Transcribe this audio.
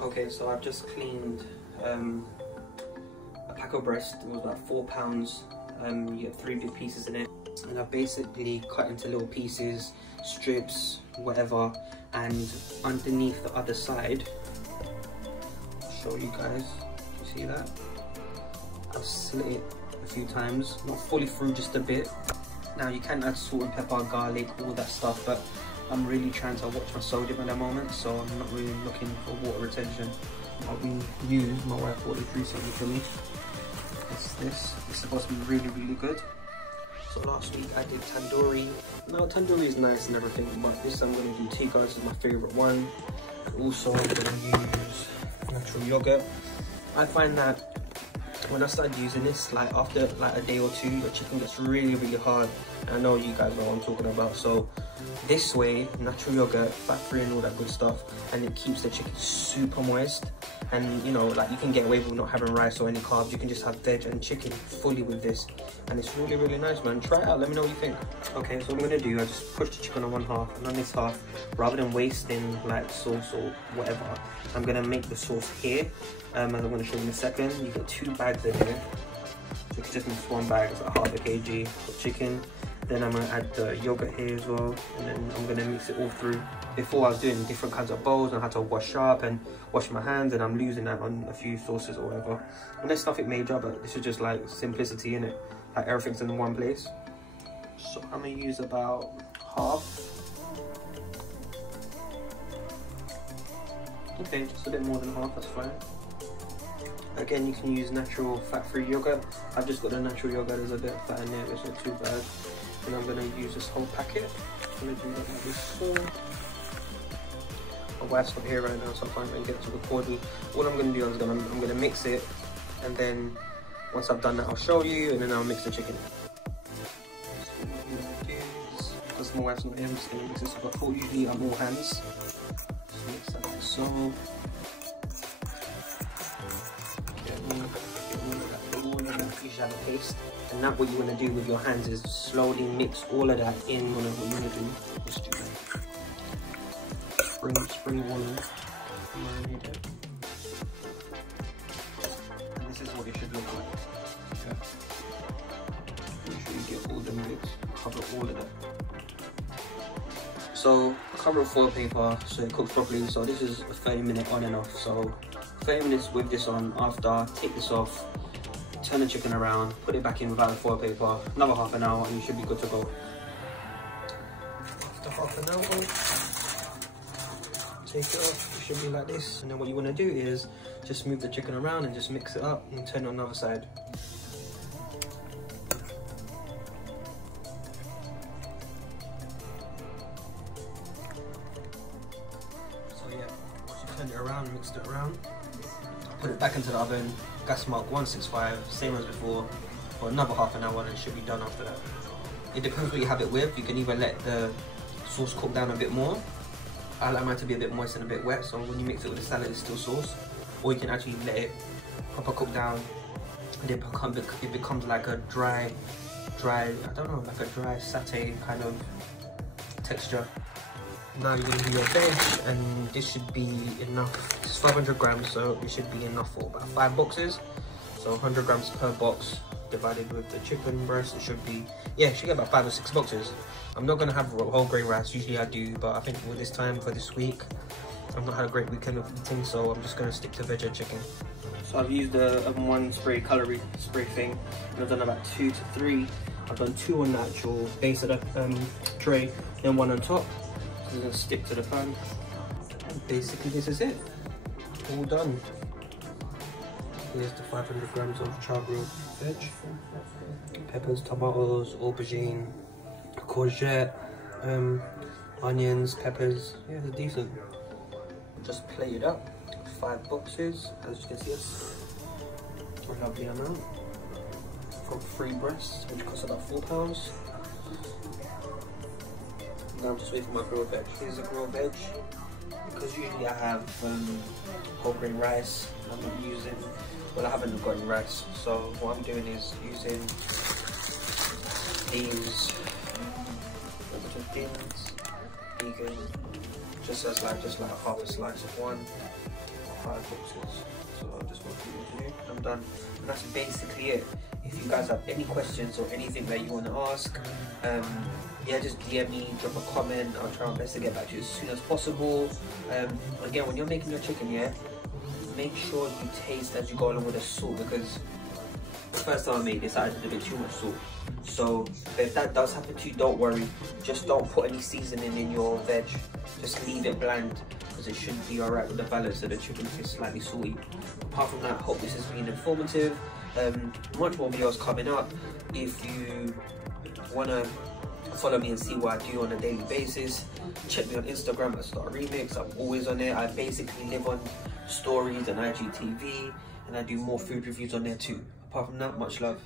Okay, so I've just cleaned a pack of breast. It was about £4. You get 3 big pieces in it, and I've basically cut into little pieces, strips, whatever. And underneath the other side, I'll show you guys. You see that? I've slit it a few times, not fully through, just a bit. Now you can add salt and pepper, garlic, all that stuff, but I'm really trying to watch my sodium at the moment, so I'm not really looking for water retention. What we use, my wife ordered recently for me, is this. It's supposed to be really, really good. So last week I did tandoori. Now tandoori is nice and everything, but this I'm going to do tikka. This is my favourite one. And also I'm going to use natural yogurt. I find that when I started using this, like after like a day or two, the chicken gets really, really hard. And I know you guys know what I'm talking about. So this way, natural yogurt, fat-free and all that good stuff, and it keeps the chicken super moist. And you know, like you can get away with not having rice or any carbs. You can just have veg and chicken fully with this, and it's really, really nice, man. Try it out, let me know what you think. Okay, so what I'm gonna do, I just push the chicken on one half, and on this half, rather than wasting like sauce or whatever, I'm gonna make the sauce here. As I'm gonna show you in a second. You get 2 bags in here, so you can just mix 1 bag, it's like half a kg of chicken. Then I'm gonna add the yogurt here as well, and then I'm gonna mix it all through. Before I was doing different kinds of bowls, and I had to wash up and wash my hands, and I'm losing that on a few sauces or whatever. And there's nothing major, but this is just like simplicity in it. Like everything's in one place. So I'm gonna use about half. Okay, just a bit more than half, that's fine. Again, you can use natural fat-free yogurt. I've just got the natural yogurt, there's a bit of fat in there, but it's not too bad. And I'm gonna use this whole packet. I'm gonna do that like this. So my wife's not here right now, so I can't even get to recording. All I'm gonna do is I'm gonna mix it, and then once I've done that, I'll show you, and then I'll mix the chicken. So what I'm gonna do is, because my wife's not here, I'm just gonna mix this up. I thought usually I'm all hands. Just mix that like so. You should have a paste, and now what you want to do with your hands is slowly mix all of that in. What you want to do, just do that. Spring it all in. Marinate it. And this is what it should look like. Okay. Make sure you get all the bits, cover all of that. So cover it with foil paper so it cooks properly. So this is a 30-minute on and off. So 30 minutes with this on. After, take this off. Turn the chicken around, put it back in without the foil paper, another half an hour, and you should be good to go. After half an hour, take it off, it should be like this. And then what you want to do is just move the chicken around and just mix it up and turn it on the other side. So yeah, once you turn it around, mixed it around, put it back into the oven. Gas mark 165, same as before, for another half an hour, and it should be done after that. It depends what you have it with. You can either let the sauce cook down a bit more. I like mine to be a bit moist and a bit wet, so when you mix it with the salad, it's still sauce. Or you can actually let it proper cook down, and it becomes like a dry, I don't know, like a dry satay kind of texture. Now you're going to do your veg, and this should be enough. It's 500 grams, so it should be enough for about 5 boxes. So 100 grams per box divided with the chicken breast. It should be, yeah, you should get about 5 or 6 boxes. I'm not going to have whole grain rice. Usually I do, but I think with this time for this week, I've not had a great weekend of eating, so I'm just going to stick to veg and chicken. So I've used the 1 spray calorie spray thing, and I've done about 2 to 3. I've done 2 on the actual base of the tray, then 1 on top. This is going to stick to the pan, and basically this is it, all done. Here's the 500 grams of chargrilled veg, peppers, tomatoes, aubergine, courgette, onions, peppers. Yeah, it's decent. Just plate it up, 5 boxes, as you can see, it's a lovely amount. Got 3 breasts, which cost about £4. Now I'm just waiting for my grilled veg. Here's the grilled veg. Because usually I have whole grain rice. I'm not using, well, I haven't got any rice. So what I'm doing is using these beans, vegan, just like half a slice of one. 5 boxes. So I'll just go through it. I'm done. And that's basically it. If you guys have any questions or anything that you want to ask, yeah, just DM me, drop a comment. I'll try my best to get back to you as soon as possible. Again, when you're making your chicken, yeah, make sure you taste as you go along with the salt, because the first time I made this, I added a bit too much salt. So if that does happen to you, don't worry. Just don't put any seasoning in your veg. Just leave it bland, because it should be alright with the balance of the chicken if it's slightly salty. Apart from that, I hope this has been informative. Much more videos coming up. If you want to follow me and see what I do on a daily basis, check me on Instagram at @StarRemix. I'm always on there. I basically live on stories and IGTV, and I do more food reviews on there too. Apart from that, much love.